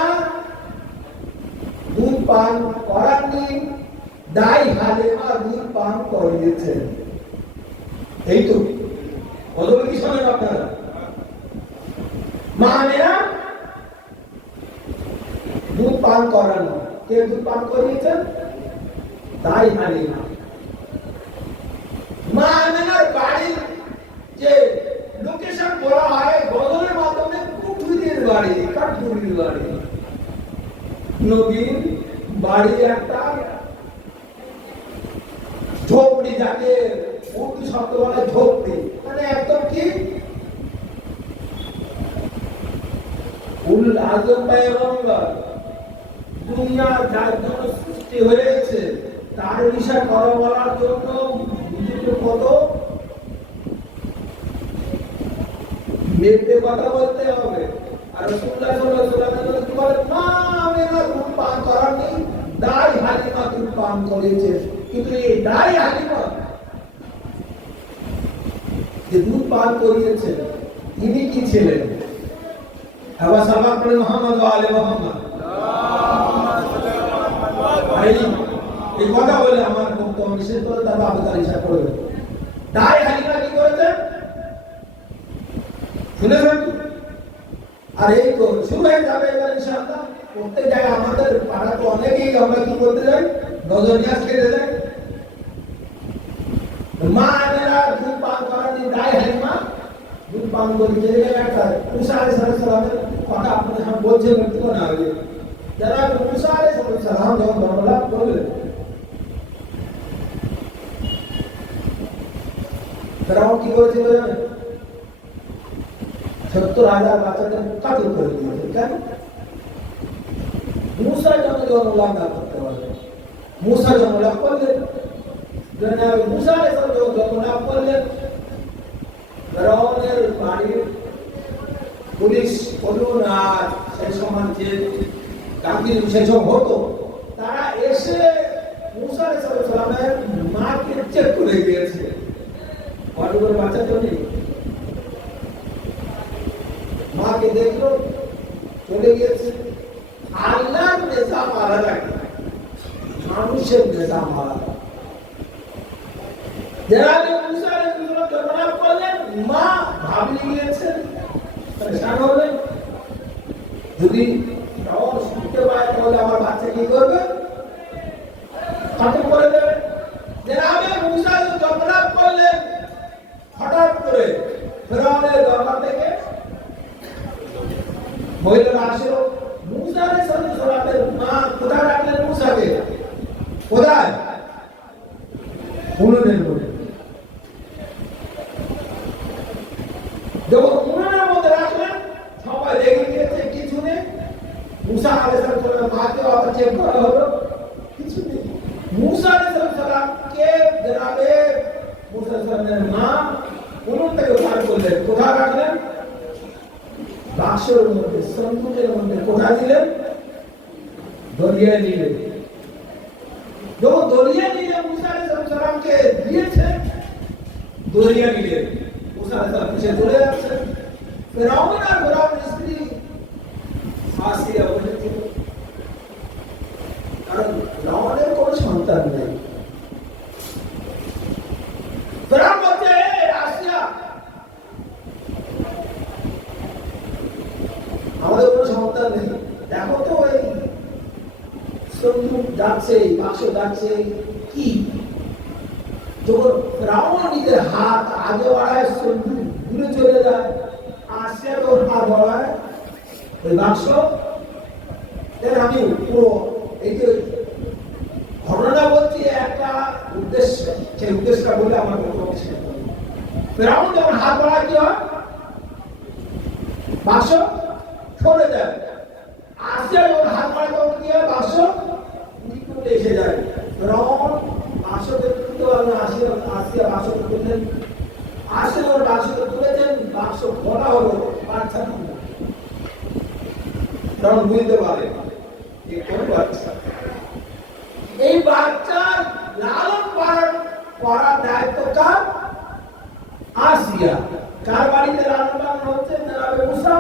দুধ পান করাননি, দাই হালিমা দুধ পান করিয়েছেন। এই তো কতগুলো কি শোনেন আপনারা? মা আমেনা দুধ পান করানো, কে দুধ পান করিয়েছেন? দাই হালিমা। মা আমেনার বাড়ির যে লোকেশন বলা হয় গজলের মাধ্যমে কুঠুরির বাড়ি, কাঠুরির বাড়ি। নবীর বাড়ি একটা ঝোপড়ি, যাকে উর্দু শব্দ বলে ঝোপড়ি, মানে একদম কি উল আজম পয়গম্বর দুনিয়া যার জন্য সৃষ্টি হয়েছে তার বিষয় কথা বলার জন্য কত মেপে কথা বলতে হবে। আর রাসূলুল্লাহ সাল্লাল্লাহু আলাইহি ওয়াসাল্লাম কি বলেন? মা আমেনা দুধ পান করানি, দাই হালিমা দুধ পান করেছে। কিন্তু এই দাই হালিমা যে দুধ পান করিয়েছেন, ইনি কি ছিলেন? আবার সালাম পড়ে মুহাম্মদ ওয়া আলে মুহাম্মদ। এই কথা বলে আমার বক্তব্য বিশেষ করে তার বাবা তার ইচ্ছা করবে। দাই হালিমা কি করেছেন শুনেছেন? আর এই তো শুরু হয়ে যাবে এবার ইনশাআল্লাহ। প্রত্যেক জায়গায় আমাদের পাড়া তো অনেকেই আমরা কি করতে যাই, নজরিয়াস খেতে যাই। মা আমেনা দুধ পান করানি, দাই হালিমা দুধ পান করিয়েছে। একটা মুসা আলাইহিস সালামের কথা আপনাদের সামনে বলছেন একটু না আগে। যারা মুসা আলাইহিস সালাম যখন ধর্মলাভ করলেন, ফেরাউন কি করেছিল জানেন? ৭০,০০০ বাচ্চাকে কাতল করে দিয়েছে। কেন? মুসা যেন জন্মলাভ না করতে পারে। মুসা জন্মলাভ করলেন, মুসা আলাইহিস সালাম জন্মলাভ করলেন, ফেরাউনের বাড়ির পুলিশ বলুন আর সেই সময় যে গান্ধী সেসব হতো, তারা এসে মুসা আলাইহিস সালামের মাকে চেক করে গিয়েছে কতগুলো বাচ্চা তো নেই। মাকে দেখলো, চলে গিয়েছে। আল্লাহর নিজাম আলাদা, মানুষের নিজাম আলাদা। যারা মুসা আলাইহিস সালাম জন্মলাভ করলেন, মা ভাবলি গিয়েছেন, পরেশান হলেন। যদি ফেরাউন শুনতে পায় তাহলে আমার বাচ্চা কি করবে? খতম করে দেবে। যারা মুসা জন্মলাভ করলেন, হঠাৎ করে ফেরাউনের দরবার থেকে মহিলারা আসলো। মুসা আলাইহিস সালামের মা কোথায় রাখলেন মুসাকে? কোথায়? উনুনের মধ্যে। যখন উনুনের মধ্যে রাখলেন, সবাই রেগে গিয়েছে, কিছু নেই। মুসা আলাইহিস সালামের মাকে আবার চেক করা হলো, কিছু নেই। মুসা আলাইহিস সালামকে জনাবে মুসা সালামের মা উনুন থেকে বার করলেন, কোথায় রাখলেন? বাক্সের মধ্যে, সন্দুকের মধ্যে। কোথায় দিলেন? দরিয়ায় নিলেন। যখন দরিয়ায় নিলে মুসা আলাইহিস সালামকে দিয়েছে, দরিয়া নিলেন। মুসা আলাইহিস সালাম পিছে চলে যাচ্ছে। ফেরাউন আর ফেরাউনের স্ত্রী আসিয়া বলেছিল, কারণ ফেরাউনের কোনো সন্তান নেই। ফেরাউন বলছে, আসিয়া আমাদের কোনো সন্তান নেই, দেখো তো এই সন্দুক যাচ্ছে, বাক্স যাচ্ছে কি? যখন ফেরাউন নিজের হাত আগে বাড়ায়, সন্দুক দূরে চলে যায়। আসিয়া যখন হাত বাড়ায় ওই বাক্স, আমি পুরো এই যে ঘটনা বলছি একটা উদ্দেশ্য, সেই উদ্দেশ্যটা বলে আমার বক্তব্য শেষ করব। ফেরাউন যখন হাত বাড়ায় কি হয়? বাক্স সরে যায়। আসিয়া যখন হাত বাড়ায় তখন কি হয়? বাক্স নিকটে এসে যায়। ফেরাউন বাক্সকে তুলতে পারলেন, আসিয়া বাক্সকে তুললেন। আসিয়া যখন বাক্সকে তুলেছেন, বাক্স খোলা হলো, বাচ্চা তুললেন। ফেরাউন বুঝতে পারে কোন বাচ্চা। এই বাচ্চার লালন পালন করার দায়িত্ব কার? আসিয়া। কার বাড়িতে লালন পালন হচ্ছে? জনাবে মুসা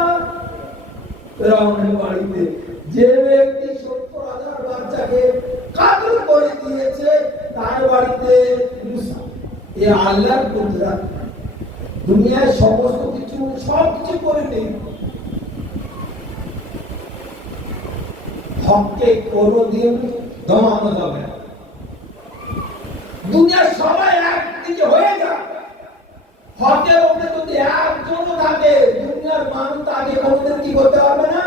ফেরাউনের বাড়িতে। যে ব্যক্তি ৭০,০০০ বাচ্চাকে কাতল করে দিয়েছে, বাড়িতে মুসা, এ আল্লাহর কুদরত, দুনিয়ায় সমস্ত কিছু সবকিছু করে নেই, হককে কোনোদিন দমানো যাবে না। দুনিয়ার সবাই একদিকে হয়ে যায়, হকের উপরে যদি একজন থাকে, দুনিয়ার মানুষ তাকে কোনোদিন কি করতে পারবে না।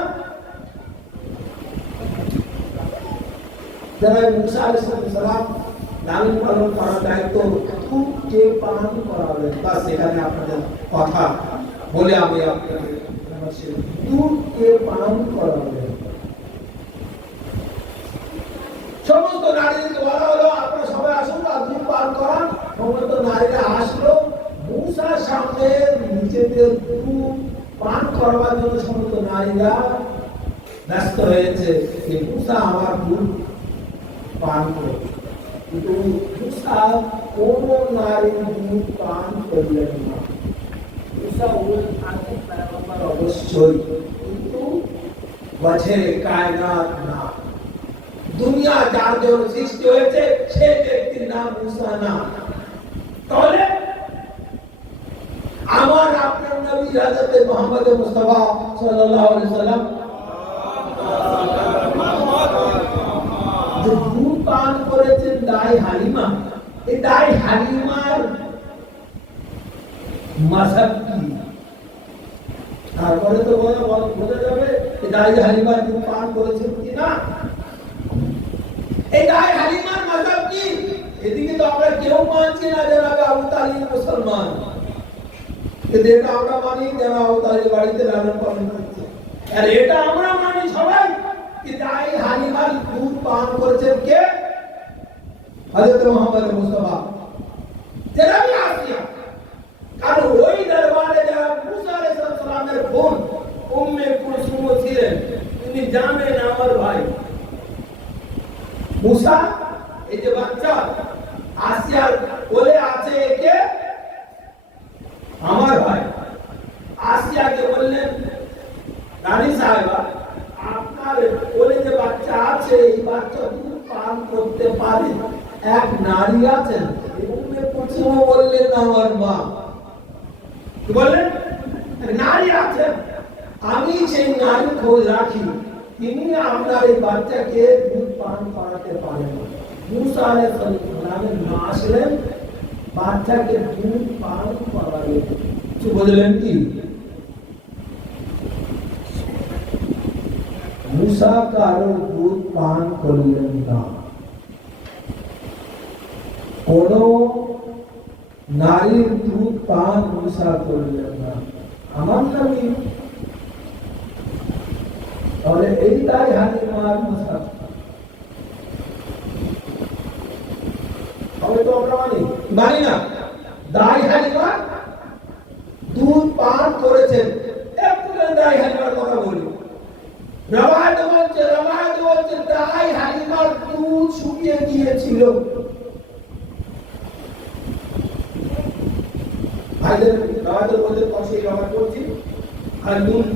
যারা মুসা আলাইহিস সালাম লালন পালন করার দায়িত্ব দুধকে পান করাবেন, বাস এখানে আপনাদের কথা বলে আমি আপনাকে দুধকে পান করাবেন। সমস্ত নারীদেরকে বলা হলো আপনারা সবাই আসুন আর দুধ পান করান। সমস্ত নারীরা আসলো, মুসার সামনে নিজেদের দুধ পান করবার জন্য সমস্ত নারীরা ব্যস্ত হয়েছে যে মুসা আমার দুধ পান করবে, কিন্তু মুসা কোন নারীর দুধ পান করলেন না। মুসা অবশ্যই, কিন্তু বছরে কায়নাত না, দুনিয়া যার জন্য সৃষ্টি হয়েছে সে ব্যক্তির নাম মুসা না। তাহলে আমার আপনার নবী হযরত মুহাম্মদ মুস্তাফা সাল্লাল্লাহু আলাইহি ওয়াসাল্লাম যে দুধ পান করেছেন দাই হালিমা, এই দাই হালিমার মাযহাব কি? তারপরে তো বোঝা যাবে দাই হালিমা দুধ পান করেছেন কিনা। এই দাই হালিমার মাযহাব কি? এদিকে তো আমরা কেউ মানছি না যে আবু তালিব মুসলমান, কিন্তু এটা আমরা মানি যারা আবু তালিব বাড়িতে লালন পালন করছে, আর এটা আমরা মানি সবাই कि दाई हालिमार दूध पान করেছেন কে? হযরত মুহাম্মদ মুস্তাফা জনাবে আসিয়া। কারণ ওই দরবারে যারা মুসা আলাইহিস সালামের বোন উম্মে কুলসুম ছিলেন, তিনি জানেন আমার ভাই মুসা, এই যে বাচ্চা আসিয়ার কোলে আছে, একে আমার ভাই। আসিয়াকে বললেন রানী সাহেবা, আপনার কোলে যে বাচ্চা আছে এই বাচ্চা দুধ পান করতে পারে, এক নারী আছেন। উম্মে কুলসুম বললেন আমার মা। কি বললেন? নারী আছেন, আমি সেই নারী খোঁজ রাখি, তিনি আপনার এই বাচ্চাকে দুধ পান করাতে পারেন। মুসা আলাইহিস সালামের মা আসলেন, বাচ্চাকে দুধ পান করালেন। কি বললেন? কি মুসা কারো দুধ পান করলেন না, কোন নারীর দুধ পান মুসা করলেন না, আমার নবী। তাহলে এই দাই হালিমার মুসা, তাহলে তো আমরা মানি না দাই হালিমা দুধ পান করেছেন। একটু দাই হালিমার কথা বলি। রওয়ায়াত বলছে দাই হালিমার দুধ শুকিয়ে গিয়েছিল। ভাইদের রওয়ায়াতের মধ্যে কষ্ট ব্যবহার করছি, আর দুধ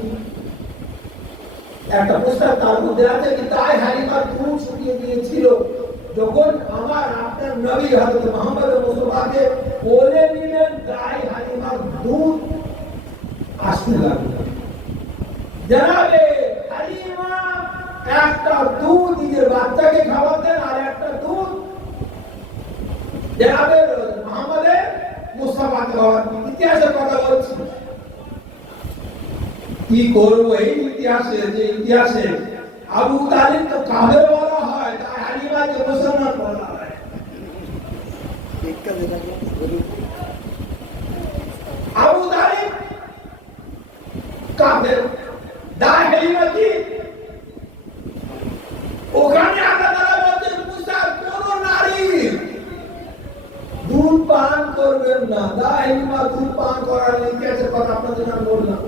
একটা প্রস্তাব তার মধ্যে আছে যে দাই হালিমার দুধ শুকিয়ে গিয়েছিল যখন আমার আপনার নবী হযরত মুহাম্মদ মুস্তাফাকে কোলে নিলেন, দাই হালিমার দুধ আসতে লাগলো। জনাবে হালিমা একটা দুধ নিজের বাচ্চাকে খাওয়াতেন, আর একটা দুধ জনাবে মুহাম্মদ মুস্তাফাকে খাওয়াতেন। ইতিহাসের কথা বলছি, কি করবো এই ইতিহাসে, যে ইতিহাসে আবু তালিব তো কাফের বলা হয়, তাই হালিমাকে মুসলমান বলা হয়। আবু তালিব কাফের, দাই হালিমা কি? ওখানে আল্লাহ তাআলা বলেন মুসা কোন নারী দুধ পান করবেন না। দাই হালিমা দুধ পান করার ইতিহাসের কথা আপনাদের আমি বললাম।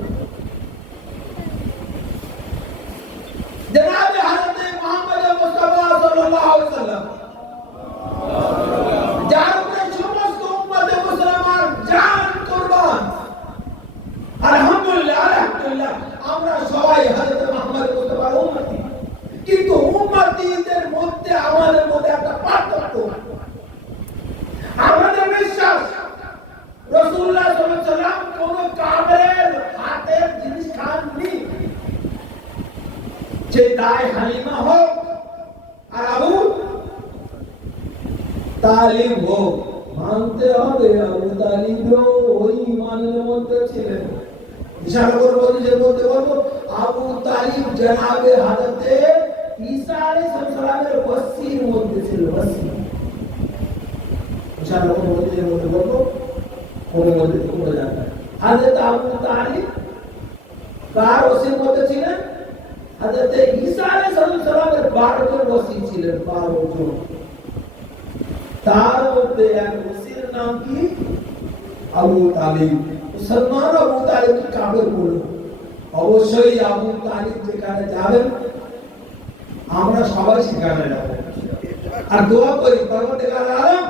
জনাবে হযরত মুহাম্মদ মুস্তাফা সাল্লাল্লাহু আলাইহি ওয়াসাল্লাম, যার উপরে সমস্ত উম্মতে মুসলমান জান কুরবান, আলহামদুলিল্লাহ আলহামদুলিল্লাহ আমরা সবাই হযরত মুহাম্মদ মুস্তাফার উম্মতি, কিন্তু উম্মতিদের মধ্যে আমাদের মধ্যে একটা পার্থক্য। দায় হালিমা হোক আর আবু তালিব হোক, মানতে হবে আবু তালিবও ওই ইমানের মধ্যে ছিলেন। ইশারা করে বলতে বলবো আবু তালিব জনাবে হযরতে ঈসা আলাইহিস সালামের ওয়াসির মধ্যে ছিল, ওয়াসি। ইশারা করে বলতে বলবো কোন মধ্যে কোন জায়গায় হযরত আবু তালিব কার ওয়াসির মধ্যে ছিলেন? হযরতে ঈসা আলাইহিস সালামের 12 জন ওয়াসি ছিলেন, 12 জন। তার মধ্যে এক ওসির নাম কি? আবু তালিব। মুসলমান আবু তালিবকে কাফের বলল। অবশ্যই আবু তালিব যেখানে যাবেন আমরা সবাই সেখানে যাব, আর দোয়া করি পরবর্তীকাল আলম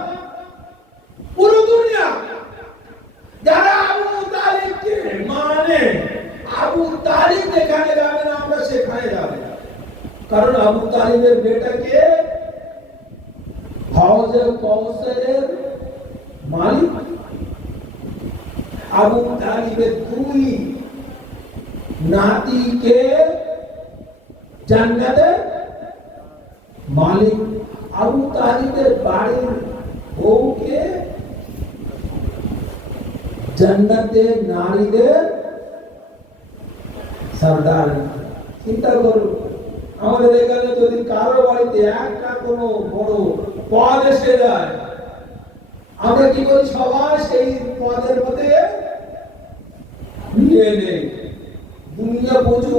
পুরো দুনিয়া যারা আবু তালিবকে মানে, আবু তালিব যেখানে যাবেন আমরা সেখানে যাব। কারণ আবু তালিবের বেটাকে হাউজে কাউসারের মালিক, আবু তালিবের 2 নাতিকে জান্নাতের মালিক, আবু তালিবের বাড়ির বউকে জান্নাতের নারীদের সরদার। চিন্তা করুন, আমাদের এখানে যদি কারো বাড়িতে একটা কোনো বড় পদ এসে যায়, আমরা কি করি? সবাই সেই পদের মধ্যে নিয়ে নেই। দুনিয়া বুঝু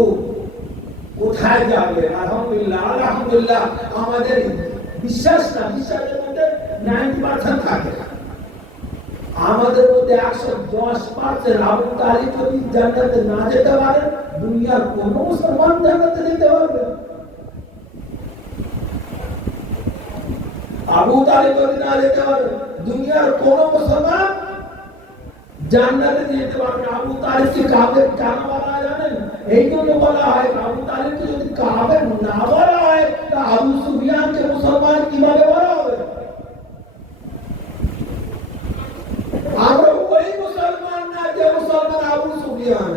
কোথায় যাবে। আলহামদুলিল্লাহ আলহামদুলিল্লাহ, আমাদের বিশ্বাস না, বিশ্বাসের মধ্যে 90% থাকে। আমাদের মধ্যে 110% আবু তালিব যদি জান্নাতে না যেতে পারে, দুনিয়ার কোন মুসলমান জান্নাতে যেতে পারবে? আবু তালিব যদি না যেতে পারে, দুনিয়ার কোন মুসলমান জান্নাতে যেতে পারবে? আবু তালিবকে কাফের কেন বলা হয় জানেন? এই জন্য বলা হয়, আবু তালিবকে যদি কাফের না বলা হয়, তা আবু সুফিয়ানকে মুসলমান কিভাবে বলা হবে? আমরা ওই মুসলমান না যে মুসলমান আবু সুফিয়ান,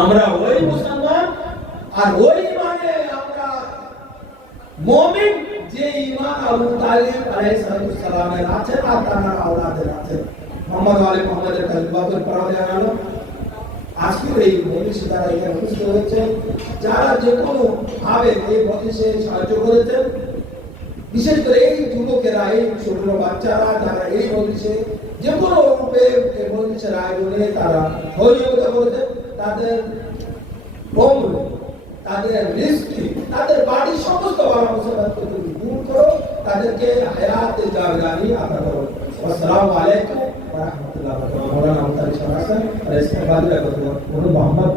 আমরা ওই মুসলমান আর ওই মানে আমরা মুমিন যে ঈমান আবু তালিব আলাইহিস সালামের আছে আর তার আওলাদের আছে। মোহাম্মদ আলী মোহাম্মদের কালিমাতুল পড়া জানালো। আজকে এই মজলিসে দ্বারা এখানে উপস্থিত হয়েছে যারা যে কোনো ভাবে এই মজলিসে সাহায্য করেছেন, বিশেষ করে এই যুবকেরা, এই ছোট বাচ্চারা যারা এই মজলিসে যে কোনো রূপে এই মজলিসের আয়োজনে তারা সহযোগিতা করেছেন, তাদের উম্র, তাদের রিজকি, তাদের বাড়ির সমস্ত বালা মুসিবতকে তুমি দূর করো, তাদেরকে হায়াতে জারদানি আতা করো। আসসালামু আলাইকুম ওয়া রাহমাতুল্লাহি ওয়া বারাকাতুহু। মাওলানা মুতালি শাহ হাসান আর ইসলাম বাদুরা কত মোহাম্মদ